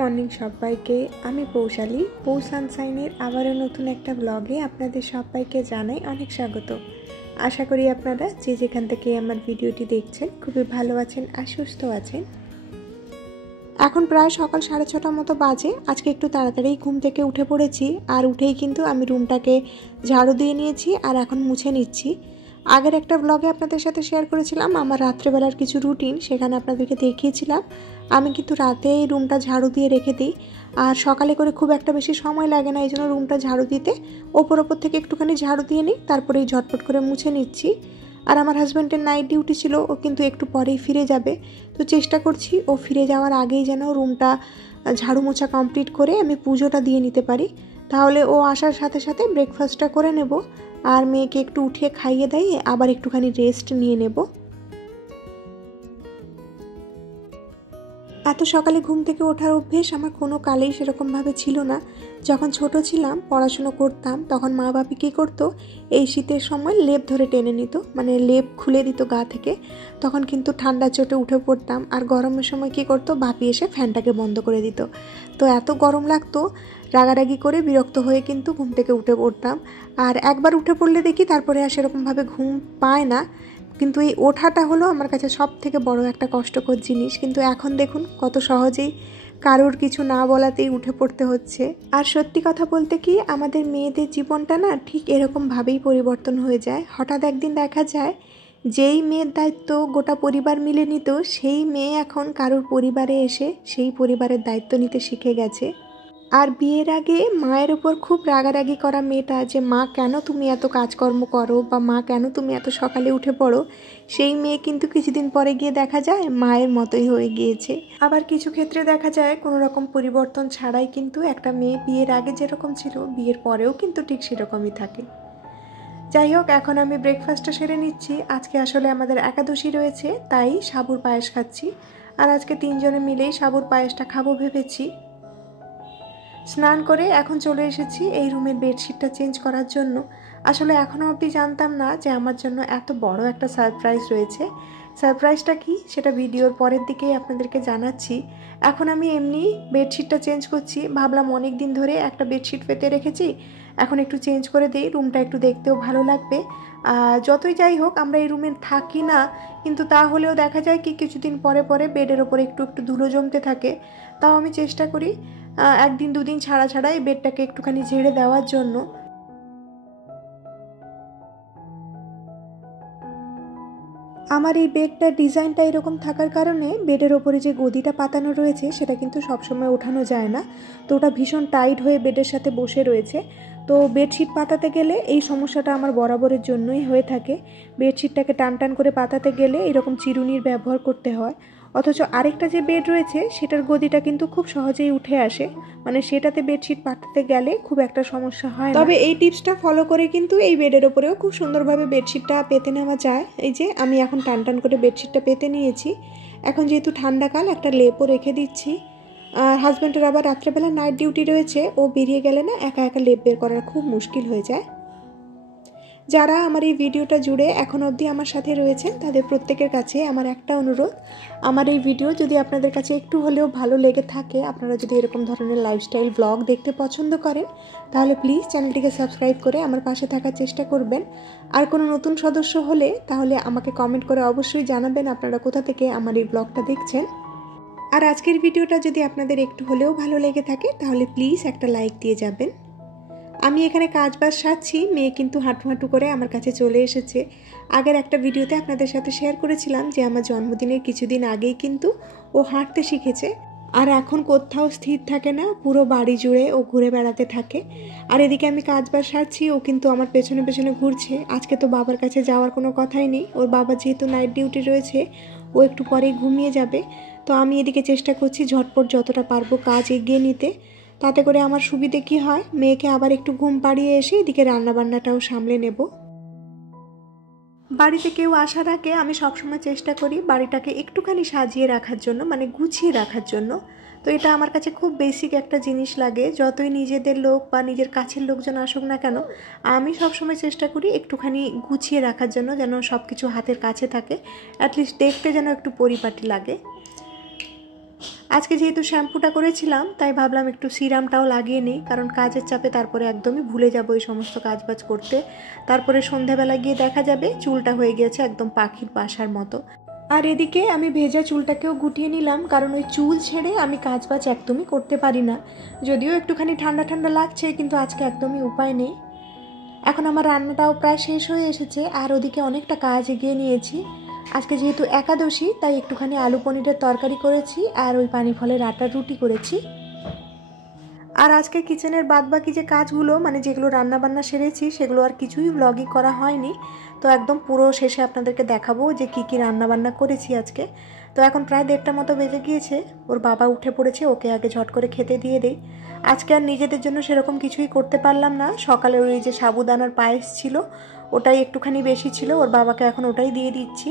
Morning সবাইকে। আমি পৌশালী, পৌ সানশাইনের আবারও নতুন একটা ব্লগে আপনাদের সবাইকে জানাই অনেক স্বাগত। আশা করি আপনারা যে যেখান থেকে আমার ভিডিওটি দেখছেন খুবই ভালো আছেন আর সুস্থ আছেন। এখন প্রায় সকাল 6:30 মতো বাজে। আজকে একটু তাড়াতাড়ি ঘুম থেকে উঠে পড়েছি, আর উঠেই কিন্তু আমি রুমটাকে ঝাড়ু দিয়ে নিয়েছি আর এখন মুছে নিচ্ছি। আগের একটা ব্লগে আপনাদের সাথে শেয়ার করেছিলাম আমার রাত্রেবেলার কিছু রুটিন, সেখানে আপনাদেরকে দেখিয়েছিলাম আমি কিন্তু রাতে এই রুমটা ঝাড়ু দিয়ে রেখে দিই, আর সকালে করে খুব একটা বেশি সময় লাগে না, এই জন্য রুমটা ঝাড়ু দিতে ওপর থেকে একটুখানি ঝাড়ু দিয়ে নিই, তারপরেই ঝটপট করে মুছে নিচ্ছি। আর আমার হাজব্যান্ডের নাইট ডিউটি ছিল, ও কিন্তু একটু পরেই ফিরে যাবে, তো চেষ্টা করছি ও ফিরে যাওয়ার আগেই যেন রুমটা ঝাড়ু মোছা কমপ্লিট করে আমি পুজোটা দিয়ে নিতে পারি। তাহলে ও আসার সাথে সাথে ব্রেকফাস্টটা করে নেব, আর মেয়েকে একটু উঠিয়ে খাইয়ে দিয়ে আবার একটুখানি রেস্ট নিয়ে নেব। এত সকালে ঘুম থেকে ওঠার অভ্যেস আমার কোনো কালেই সেরকমভাবে ছিল না। যখন ছোট ছিলাম, পড়াশুনো করতাম, তখন মা বাবা কী করতো, এই শীতের সময় লেপ ধরে টেনে নিত, মানে লেপ খুলে দিত গা থেকে। তখন কিন্তু ঠান্ডা চোটে উঠে পড়তাম, আর গরমের সময় কী করতো, বাপি এসে ফ্যানটাকে বন্ধ করে দিত। তো এত গরম লাগতো, রাগারাগি করে বিরক্ত হয়ে কিন্তু ঘুম থেকে উঠে পড়তাম। আর একবার উঠে পড়লে দেখি তারপরে আর সেরকমভাবে ঘুম পায় না। কিন্তু এই ওঠাটা হলো আমার কাছে সব থেকে বড় একটা কষ্টকর জিনিস। কিন্তু এখন দেখুন কত সহজেই কারোর কিছু না বলাতেই উঠে পড়তে হচ্ছে। আর সত্যি কথা বলতে কি, আমাদের মেয়েদের জীবনটা না ঠিক এরকমভাবেই পরিবর্তন হয়ে যায়। হঠাৎ একদিন দেখা যায় যেই মেয়ের দায়িত্ব গোটা পরিবার মিলে নিত, সেই মেয়ে এখন কারোর পরিবারে এসে সেই পরিবারের দায়িত্ব নিতে শিখে গেছে। আর বিয়ের আগে মায়ের ওপর খুব রাগারাগি করা মেয়েটা, যে মা কেন তুমি এত কাজকর্ম করো, বা মা কেন তুমি এত সকালে উঠে পড়ো, সেই মেয়ে কিন্তু কিছুদিন পরে গিয়ে দেখা যায় মায়ের মতোই হয়ে গিয়েছে। আবার কিছু ক্ষেত্রে দেখা যায় কোনো রকম পরিবর্তন ছাড়াই কিন্তু একটা মেয়ে বিয়ের আগে যেরকম ছিল বিয়ের পরেও কিন্তু ঠিক সেরকমই থাকে। যাই হোক, এখন আমি ব্রেকফাস্টটা সেরে নিচ্ছি। আজকে আসলে আমাদের একাদশী রয়েছে, তাই সাবুর পায়েস খাচ্ছি, আর আজকে 3 জনে মিলেই সাবুর পায়েসটা খাবো ভেবেছি। স্নান করে এখন চলে এসেছি এই রুমের বেডশিটটা চেঞ্জ করার জন্য। আসলে এখনও অবধি জানতাম না যে আমার জন্য এত বড় একটা সারপ্রাইজ রয়েছে। সারপ্রাইজটা কি সেটা ভিডিওর পরের দিকেই আপনাদেরকে জানাচ্ছি। এখন আমি এমনি বেডশিটটা চেঞ্জ করছি, ভাবলাম অনেক দিন ধরে একটা বেডশিট পেতে রেখেছি, এখন একটু চেঞ্জ করে দিই, রুমটা একটু দেখতেও ভালো লাগবে। যতই যাই হোক আমরা এই রুমে থাকি না, কিন্তু তাহলেও দেখা যায় কি কিছুদিন পরে পরে বেডের ওপরে একটু একটু ধুলো জমতে থাকে। তাও আমি চেষ্টা করি একদিন দুদিন ছাড়া ছাড়া এই বেডটাকে একটুখানি ঝেড়ে দেওয়ার জন্য। আমার এই বেডটার ডিজাইনটা এরকম থাকার কারণে বেডের ওপরে যে গদিটা পাতানো রয়েছে সেটা কিন্তু সবসময় ওঠানো যায় না, তো ওটা ভীষণ টাইট হয়ে বেডের সাথে বসে রয়েছে। তো বেডশিট পাতাতে গেলে এই সমস্যাটা আমার বরাবরের জন্যই হয়ে থাকে। বেডশিটটাকে টান টান করে পাতাতে গেলে এরকম চিরুনির ব্যবহার করতে হয়। অথচ আরেকটা যে বেড রয়েছে সেটার গদিটা কিন্তু খুব সহজেই উঠে আসে, মানে সেটাতে বেডশিট পাতাতে গেলে খুব একটা সমস্যা হয় না। তবে এই টিপসটা ফলো করে কিন্তু এই বেডের ওপরেও খুব সুন্দরভাবে বেডশিটটা পেতে নেওয়া যায়। এই যে আমি এখন টান টান করে বেডশিটটা পেতে নিয়েছি। এখন যেহেতু ঠান্ডাকাল, একটা লেপও রেখে দিচ্ছি। আর হাজব্যান্ডের আবার রাত্রেবেলা নাইট ডিউটি রয়েছে, ও বেরিয়ে গেলে না একা একা লেপ বের করার খুব মুশকিল হয়ে যায়। যারা আমার এই ভিডিওটা জুড়ে এখন অবধি আমার সাথে রয়েছেন তাদের প্রত্যেকের কাছে আমার একটা অনুরোধ, আমার এই ভিডিও যদি আপনাদের কাছে একটু হলেও ভালো লেগে থাকে, আপনারা যদি এরকম ধরনের লাইফস্টাইল ব্লগ দেখতে পছন্দ করেন, তাহলে প্লিজ চ্যানেলটিকে সাবস্ক্রাইব করে আমার পাশে থাকার চেষ্টা করবেন। আর কোনো নতুন সদস্য হলে তাহলে আমাকে কমেন্ট করে অবশ্যই জানাবেন আপনারা কোথা থেকে আমার এই ব্লগটা দেখছেন। আর আজকের ভিডিওটা যদি আপনাদের একটু হলেও ভালো লেগে থাকে তাহলে প্লিজ একটা লাইক দিয়ে যাবেন। আমি এখানে কাজবাজ সারছি, মেয়ে কিন্তু হাঁটু হাঁটু করে আমার কাছে চলে এসেছে। আগের একটা ভিডিওতে আপনাদের সাথে শেয়ার করেছিলাম যে আমার জন্মদিনের কিছুদিন আগেই কিন্তু ও হাঁটতে শিখেছে, আর এখন কোথাও স্থির থাকে না, পুরো বাড়ি জুড়ে ও ঘুরে বেড়াতে থাকে। আর এদিকে আমি কাজবাজ সারছি, ও কিন্তু আমার পেছনে পেছনে ঘুরছে। আজকে তো বাবার কাছে যাওয়ার কোনো কথাই নেই, ওর বাবা যেহেতু নাইট ডিউটি রয়েছে, ও একটু পরেই ঘুমিয়ে যাবে। তো আমি এদিকে চেষ্টা করছি ঝটপট যতটা পারবো কাজ এগিয়ে নিতে। তাতে করে আমার সুবিধে কি হয়, মেয়েকে আবার একটু ঘুম পাড়িয়ে এসে এদিকে রান্নাবান্নাটাও সামলে নেব। বাড়িতে কেউ আসার আগে আমি সবসময় চেষ্টা করি বাড়িটাকে একটুখানি সাজিয়ে রাখার জন্য, মানে গুছিয়ে রাখার জন্য। তো এটা আমার কাছে খুব বেসিক একটা জিনিস লাগে। যতই নিজেদের লোক বা নিজের কাছের লোকজন আসুক না কেন, আমি সবসময় চেষ্টা করি একটুখানি গুছিয়ে রাখার জন্য, যেন সব কিছু হাতের কাছে থাকে, অ্যাটলিস্ট দেখতে যেন একটু পরিপাটি লাগে। আজকে যেহেতু শ্যাম্পুটা করেছিলাম তাই ভাবলাম একটু সিরামটাও লাগিয়ে নিই, কারণ কাজের চাপে তারপরে একদমই ভুলে যাবো এই সমস্ত কাজবাজ করতে। তারপরে সন্ধ্যাবেলা গিয়ে দেখা যাবে চুলটা হয়ে গিয়েছে একদম পাখির বাসার মতো। আর এদিকে আমি ভেজা চুলটাকেও গুটিয়ে নিলাম, কারণ ওই চুল ছেড়ে আমি কাজবাজ একদমই করতে পারি না। যদিও একটুখানি ঠান্ডা ঠান্ডা লাগছে, কিন্তু আজকে একদমই উপায় নেই। এখন আমার রান্নাটাও প্রায় শেষ হয়ে এসেছে, আর ওদিকে অনেকটা কাজ এগিয়ে নিয়েছি। আজকে যেহেতু একাদশী তাই একটুখানি আলু পনিরের তরকারি করেছি, আর ওই পানি ফলের আটার রুটি করেছি। আর আজকে কিচেনের বাদবাকি যে কাজগুলো, মানে যেগুলো রান্নাবান্না সেরেছি, সেগুলো আর কিছুই ব্লগই করা হয়নি। তো একদম পুরো শেষে আপনাদেরকে দেখাবো যে কী কী রান্নাবান্না করেছি আজকে। তো এখন প্রায় 1:30 মতো বেজে গিয়েছে, ওর বাবা উঠে পড়েছে, ওকে আগে ঝট করে খেতে দিয়ে দেই। আজকে আর নিজেদের জন্য সেরকম কিছুই করতে পারলাম না। সকালে ওই যে সাবুদানার পায়েস ছিল, ওটাই একটুখানি বেশি ছিল, ওর বাবাকে এখন ওটাই দিয়ে দিচ্ছি।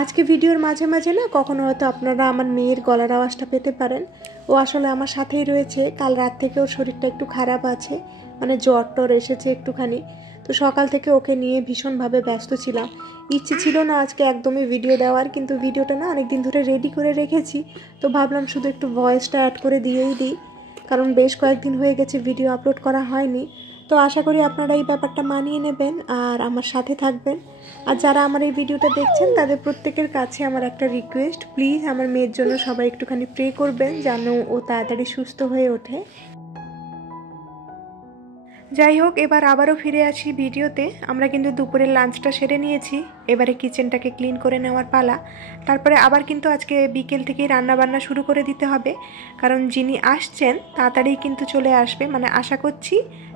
আজকে ভিডিওর মাঝে মাঝে না কখনো হয়তো আপনারা আমার মেয়ের গলার আওয়াজটা পেতে পারেন। ও আসলে আমার সাথেই রয়েছে, কাল রাত থেকে ওর শরীরটা একটু খারাপ আছে, মানে জ্বর টর এসেছে একটুখানি। তো সকাল থেকে ওকে নিয়ে ভীষণভাবে ব্যস্ত ছিলাম। ইচ্ছে ছিল না আজকে একদমই ভিডিও দেওয়ার, কিন্তু ভিডিওটা না অনেক দিন ধরে রেডি করে রেখেছি। তো ভাবলাম শুধু একটু ভয়েসটা অ্যাড করে দিয়েই দিই, কারণ বেশ কয়েকদিন হয়ে গেছে ভিডিও আপলোড করা হয়নি। তো আশা করি আপনারা এই ব্যাপারটা মানিয়ে নেবেন আর আমার সাথে থাকবেন। আর যারা আমার এই ভিডিওটা দেখছেন তাদের প্রত্যেকের কাছে আমার একটা রিকোয়েস্ট, প্লিজ আমার মেয়ের জন্য সবাই একটুখানি প্রে করবেন যেন ও তাড়াতাড়ি সুস্থ হয়ে ওঠে। যাই হোক, এবার আবারও ফিরে আসি ভিডিওতে। আমরা কিন্তু দুপুরের লাঞ্চটা সেরে নিয়েছি, এবারে কিচেনটাকে ক্লিন করে নেওয়ার পালা। তারপরে আবার কিন্তু আজকে বিকেল থেকেই রান্নাবান্না শুরু করে দিতে হবে, কারণ যিনি আসছেন তাড়াতাড়ি কিন্তু চলে আসবে, মানে আশা করছি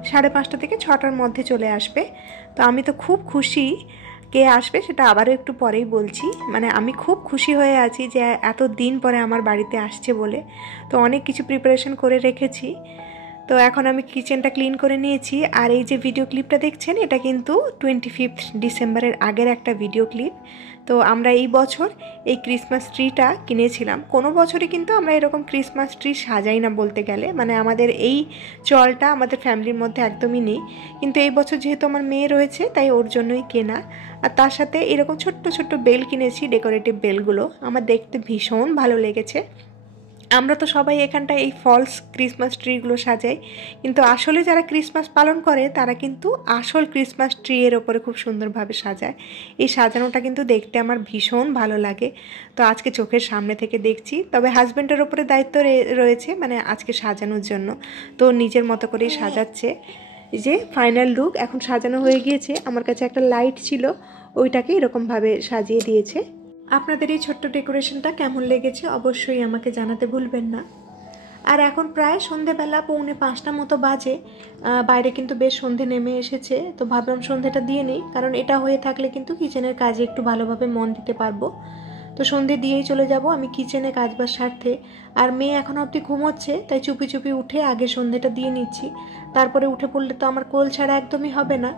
5:30 থেকে 6টার মধ্যে চলে আসবে। তো আমি তো খুব খুশি, কে আসবে সেটা আবারও একটু পরেই বলছি। মানে আমি খুব খুশি হয়ে আছি যে এত দিন পরে আমার বাড়িতে আসছে বলে। তো অনেক কিছু প্রিপারেশন করে রেখেছি। তো এখন আমি কিচেনটা ক্লিন করে নিয়েছি। আর এই যে ভিডিও ক্লিপটা দেখছেন, এটা কিন্তু 25 ডিসেম্বরের আগের একটা ভিডিও ক্লিপ। তো আমরা এই বছর এই ক্রিসমাস ট্রিটা কিনেছিলাম। কোনো বছরই কিন্তু আমরা এরকম ক্রিসমাস ট্রি সাজাই না বলতে গেলে, মানে আমাদের এই চলটা আমাদের ফ্যামিলির মধ্যে একদমই নেই। কিন্তু এই বছর যেহেতু আমার মেয়ে রয়েছে তাই ওর জন্যই কেনা। আর তার সাথে এরকম ছোট্ট ছোট্ট বেল কিনেছি, ডেকোরেটিভ বেলগুলো আমার দেখতে ভীষণ ভালো লেগেছে। আমরা তো সবাই এখানটায় এই ফলস ক্রিসমাস ট্রিগুলো সাজাই, কিন্তু আসলে যারা ক্রিসমাস পালন করে তারা কিন্তু আসল ক্রিসমাস ট্রি এর ওপরে খুব সুন্দরভাবে সাজায়। এই সাজানোটা কিন্তু দেখতে আমার ভীষণ ভালো লাগে। তো আজকে চোখের সামনে থেকে দেখছি, তবে হাজব্যান্ডের ওপরে দায়িত্ব রয়েছে মানে আজকে সাজানোর জন্য। তো নিজের মতো করেই সাজাচ্ছে। এই যে ফাইনাল লুক এখন সাজানো হয়ে গিয়েছে। আমার কাছে একটা লাইট ছিল, ওইটাকে এরকমভাবে সাজিয়ে দিয়েছে। আপনাদের এই ছোট্ট ডেকোরেশনটা কেমন লেগেছে অবশ্যই আমাকে জানাতে ভুলবেন না। আর এখন প্রায় সন্ধেবেলা 4:45 মতো বাজে, বাইরে কিন্তু বেশ সন্ধে নেমে এসেছে। তো ভাবলাম সন্ধেটা দিয়ে নিই, কারণ এটা হয়ে থাকলে কিন্তু কিচেনের কাজে একটু ভালোভাবে মন দিতে পারবো। তো সন্ধে দিয়েই চলে যাব আমি কিচেনে কাজবাজ সারতে। আর মেয়ে এখন অবধি ঘুমোচ্ছে, তাই চুপি চুপি উঠে আগে সন্ধেটা দিয়ে নিচ্ছি। তারপরে উঠে পড়লে তো আমার কোল ছাড়া একদমই হবে না।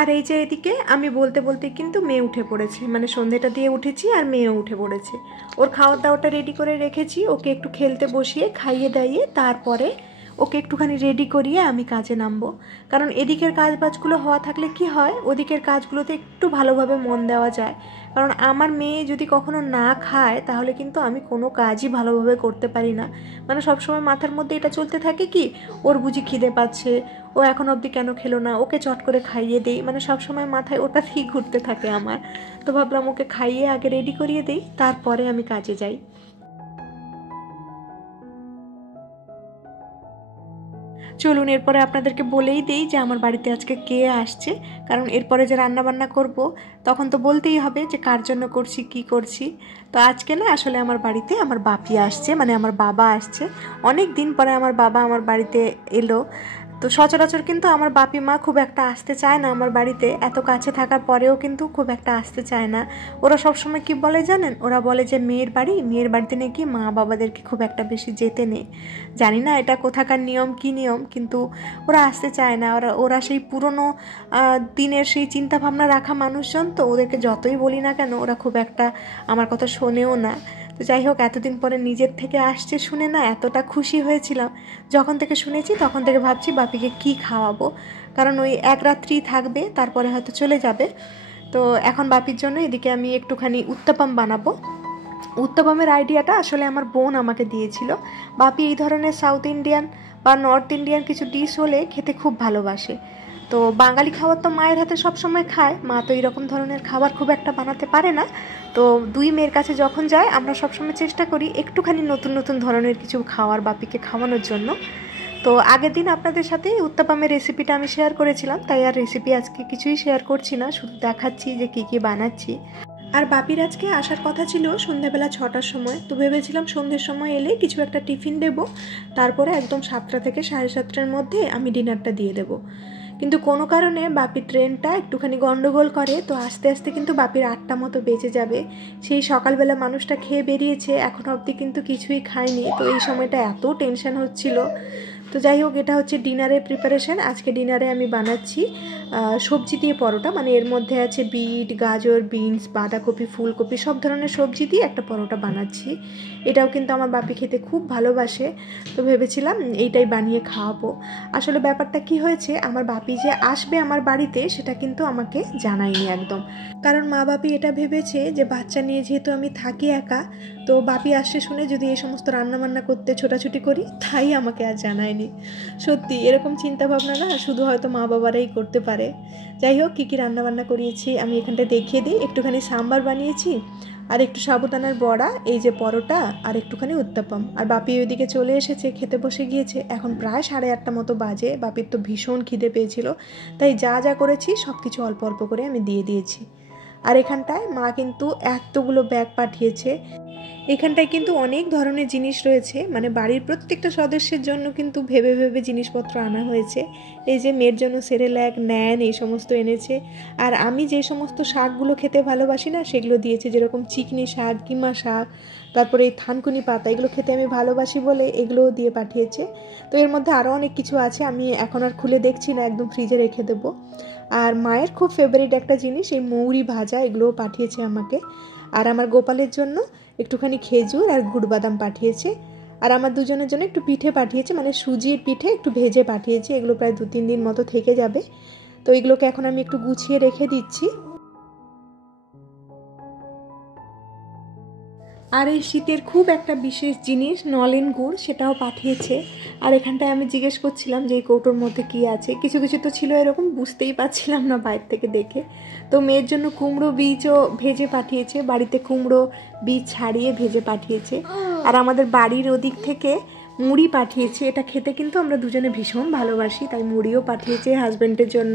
আর এই যে এদিকে আমি বলতে বলতে কিন্তু মেয়ে উঠে পড়েছে, মানে সন্ধেটা দিয়ে উঠেছি আর মেয়েও উঠে পড়েছে। ওর খাওয়ার দাওয়াটা রেডি করে রেখেছি, ওকে একটু খেলতে বসিয়ে খাইয়ে দাইয়ে তারপরে ওকে একটুখানি রেডি করিয়ে আমি কাজে নামবো। কারণ এদিকের কাজবাজগুলো হওয়া থাকলে কি হয়, ওদিকের কাজগুলোতে একটু ভালোভাবে মন দেওয়া যায়। কারণ আমার মেয়ে যদি কখনো না খায় তাহলে কিন্তু আমি কোনো কাজই ভালোভাবে করতে পারি না। মানে সবসময় মাথার মধ্যে এটা চলতে থাকে কি, ওর বুঝি খিদে পাচ্ছে, ও এখন অবধি কেন খেলো না, ওকে চট করে খাইয়ে দেই, মানে সবসময় মাথায় ওটাতেই ঘুরতে থাকে আমার। তো ভাবলাম ওকে খাইয়ে আগে রেডি করিয়ে দিই, তারপরে আমি কাজে যাই। চলুন এরপরে আপনাদেরকে বলেই দিই যে আমার বাড়িতে আজকে কে আসছে, কারণ এরপরে যে রান্নাবান্না করব তখন তো বলতেই হবে যে কার জন্য করছি কি করছি। তো আজকে না আসলে আমার বাড়িতে আমার বাপি আসছে, মানে আমার বাবা আসছে। অনেক দিন পরে আমার বাবা আমার বাড়িতে এলো। তো সচরাচর কিন্তু আমার বাপি মা খুব একটা আসতে চায় না আমার বাড়িতে, এত কাছে থাকার পরেও কিন্তু খুব একটা আসতে চায় না। ওরা সবসময় কি বলে জানেন, ওরা বলে যে মেয়ের বাড়িতে নাকি মা বাবাদেরকে খুব একটা বেশি যেতে নেই। জানি না এটা কোথাকার নিয়ম কি নিয়ম, কিন্তু ওরা আসতে চায় না। ওরা সেই পুরনো দিনের সেই চিন্তাভাবনা রাখা মানুষজন, তো ওদেরকে যতই বলি না কেন ওরা খুব একটা আমার কথা শোনেও না। তো যাই হোক, এতদিন পরে নিজের থেকে আসছে শুনে না এতটা খুশি হয়েছিলাম। যখন থেকে শুনেছি তখন থেকে ভাবছি বাপিকে কি খাওয়াবো, কারণ ওই এক রাত্রি থাকবে, তারপরে হয়তো চলে যাবে। তো এখন বাপির জন্য এদিকে আমি একটুখানি উত্তাপাম বানাবো। উত্তাপামের আইডিয়াটা আসলে আমার বোন আমাকে দিয়েছিল। বাপি এই ধরনের সাউথ ইন্ডিয়ান বা নর্থ ইন্ডিয়ান কিছু ডিশ হলে খেতে খুব ভালোবাসে। তো বাঙালি খাবার তো মায়ের হাতে সবসময় খায়, মা তো এইরকম ধরনের খাবার খুব একটা বানাতে পারে না। তো দুই মেয়ের কাছে যখন যায় আমরা সবসময় চেষ্টা করি একটুখানি নতুন নতুন ধরনের কিছু খাওয়ার বাপিকে খাওয়ানোর জন্য। তো আগের দিন আপনাদের সাথে উত্তাপামের রেসিপিটা আমি শেয়ার করেছিলাম, তাই আর রেসিপি আজকে কিছুই শেয়ার করছি না, শুধু দেখাচ্ছি যে কী কী বানাচ্ছি। আর বাপির আজকে আসার কথা ছিল সন্ধ্যাবেলা 6টার সময়। তো ভেবেছিলাম সন্ধ্যের সময় এলে কিছু একটা টিফিন দেবো, তারপরে একদম 7টা থেকে 7:30টার মধ্যে আমি ডিনারটা দিয়ে দেবো। কিন্তু কোনো কারণে বাপির ট্রেনটা একটুখানি গন্ডগোল করে, তো আস্তে আস্তে কিন্তু বাপির 8টা মতো বেজে যাবে। সেই সকালবেলা মানুষটা খেয়ে বেরিয়েছে, এখনও অবধি কিন্তু কিছুই খায়নি। তো এই সময়টা এত টেনশন হচ্ছিল। তো যাই হোক, এটা হচ্ছে ডিনারের প্রিপারেশন। আজকে ডিনারে আমি বানাচ্ছি সবজি দিয়ে পরোটা, মানে এর মধ্যে আছে বিট, গাজর, বিনস, বাঁধাকপি, ফুলকপি, সব ধরনের সবজি দিয়ে একটা পরোটা বানাচ্ছি। এটাও কিন্তু আমার বাপি খেতে খুব ভালোবাসে, তো ভেবেছিলাম এইটাই বানিয়ে খাওয়াবো। আসলে ব্যাপারটা কি হয়েছে, আমার বাপি যে আসবে আমার বাড়িতে সেটা কিন্তু আমাকে জানায়নি একদম। কারণ মা বাপি এটা ভেবেছে যে বাচ্চা নিয়ে যেহেতু আমি থাকি একা, তো বাপি আসছে শুনে যদি এই সমস্ত রান্নাবান্না করতে ছোটাছুটি করি, তাই আমাকে আর জানায়নি। সত্যি এরকম চিন্তাভাবনা না শুধু হয়তো মা বাবারাই করতে পারে। যাই হোক, কী কী রান্নাবান্না করিয়েছি আমি এখানটায় দেখিয়ে দিই। একটুখানি সাম্বার বানিয়েছি, আর একটু সাবুদানার বড়া, এই যে পরোটা, আর একটুখানি উত্তাপাম। আর বাপি ওইদিকে চলে এসেছে, খেতে বসে গিয়েছে। এখন প্রায় 8:30 মতো বাজে। বাপির তো ভীষণ খিদে পেয়েছিল, তাই যা যা করেছি সব কিছু অল্প অল্প করে আমি দিয়ে দিয়েছি। আর এখানটায় মা কিন্তু এতগুলো ব্যাগ পাঠিয়েছে। এখানটায় কিন্তু অনেক ধরনের জিনিস রয়েছে, মানে বাড়ির প্রত্যেকটা সদস্যের জন্য কিন্তু ভেবে ভেবে জিনিসপত্র আনা হয়েছে। এই যে মেয়ের জন্য সেরেল্যাক, ন্যান, এই সমস্ত এনেছে। আর আমি যে সমস্ত শাকগুলো খেতে ভালোবাসি না সেগুলো দিয়েছে, যেরকম চিকনি শাক, কিমা শাক, তারপরে এই থানকুনি পাতা, এগুলো খেতে আমি ভালোবাসি বলে এগুলোও দিয়ে পাঠিয়েছে। তো এর মধ্যে আরও অনেক কিছু আছে, আমি এখন আর খুলে দেখছি না, একদম ফ্রিজে রেখে দেবো। আর মায়ের খুব ফেভারিট একটা জিনিস এই মৌরি ভাজা, এগুলোও পাঠিয়েছে আমাকে। আর আমার গোপালের জন্য একটুখানি খেজুর আর গুড় বাদাম পাঠিয়েছে। আর আমার দুজনের জন্য একটু পিঠে পাঠিয়েছে, মানে সুজির পিঠে একটু ভেজে পাঠিয়েছে। এগুলো প্রায় 2-3 দিন মতো থেকে যাবে। তো এগুলোকে এখন আমি একটু গুছিয়ে রেখে দিচ্ছি। আর এই শীতের খুব একটা বিশেষ জিনিস নলেন গুড়, সেটাও পাঠিয়েছে। আর এখানটায় আমি জিজ্ঞেস করছিলাম যে এই কৌটোর মধ্যে কী আছে। কিছু কিছু তো ছিল এরকম, বুঝতেই পারছিলাম না বাইরে থেকে দেখে। তো মেয়ের জন্য কুমড়ো বীজও ভেজে পাঠিয়েছে, বাড়িতে কুমড়ো বীজ ছাড়িয়ে ভেজে পাঠিয়েছে। আর আমাদের বাড়ির ওদিক থেকে মুড়ি পাঠিয়েছে। এটা খেতে কিন্তু আমরা দুজনে ভীষণ ভালোবাসি, তাই মুড়িও পাঠিয়েছে। হাজব্যান্ডের জন্য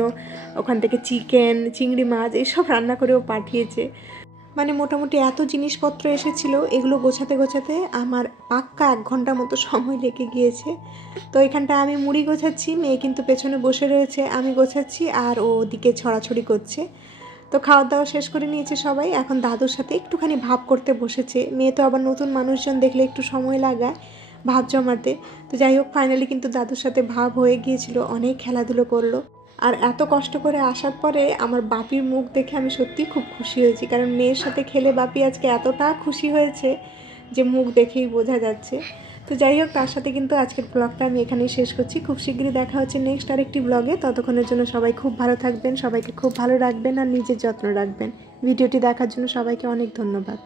ওখান থেকে চিকেন, চিংড়ি মাছ এসব রান্না করেও পাঠিয়েছে। মানে মোটামুটি এত জিনিসপত্র এসেছিলো, এগুলো গোছাতে গোছাতে আমার পাক্কা 1 ঘন্টা মতো সময় লেগে গিয়েছে। তো এখানটা আমি মুড়ি গোছাচ্ছি, মেয়ে কিন্তু পেছনে বসে রয়েছে, আমি গোছাচ্ছি আর ও ওদিকে ছড়াছড়ি করছে। তো খাওয়া দাওয়া শেষ করে নিয়েছে সবাই, এখন দাদুর সাথে একটুখানি ভাব করতে বসেছে। মেয়ে তো আবার নতুন মানুষজন দেখলে একটু সময় লাগায় ভাব জমাতে। তো যাই হোক, ফাইনালি কিন্তু দাদুর সাথে ভাব হয়ে গিয়েছিল, অনেক খেলাধুলো করলো। আর এত কষ্ট করে আসার পরে আমার বাপির মুখ দেখে আমি সত্যিই খুব খুশি হয়েছি, কারণ মেয়ের সাথে খেলে বাপি আজকে এতটা খুশি হয়েছে যে মুখ দেখেই বোঝা যাচ্ছে। তো যাই হোক, তার সাথে কিন্তু আজকের ব্লগটা আমি এখানেই শেষ করছি। খুব শীঘ্রই দেখা হচ্ছে নেক্সট আরেকটি ব্লগে। ততক্ষণের জন্য সবাই খুব ভালো থাকবেন, সবাইকে খুব ভালো রাখবেন আর নিজের যত্ন রাখবেন। ভিডিওটি দেখার জন্য সবাইকে অনেক ধন্যবাদ।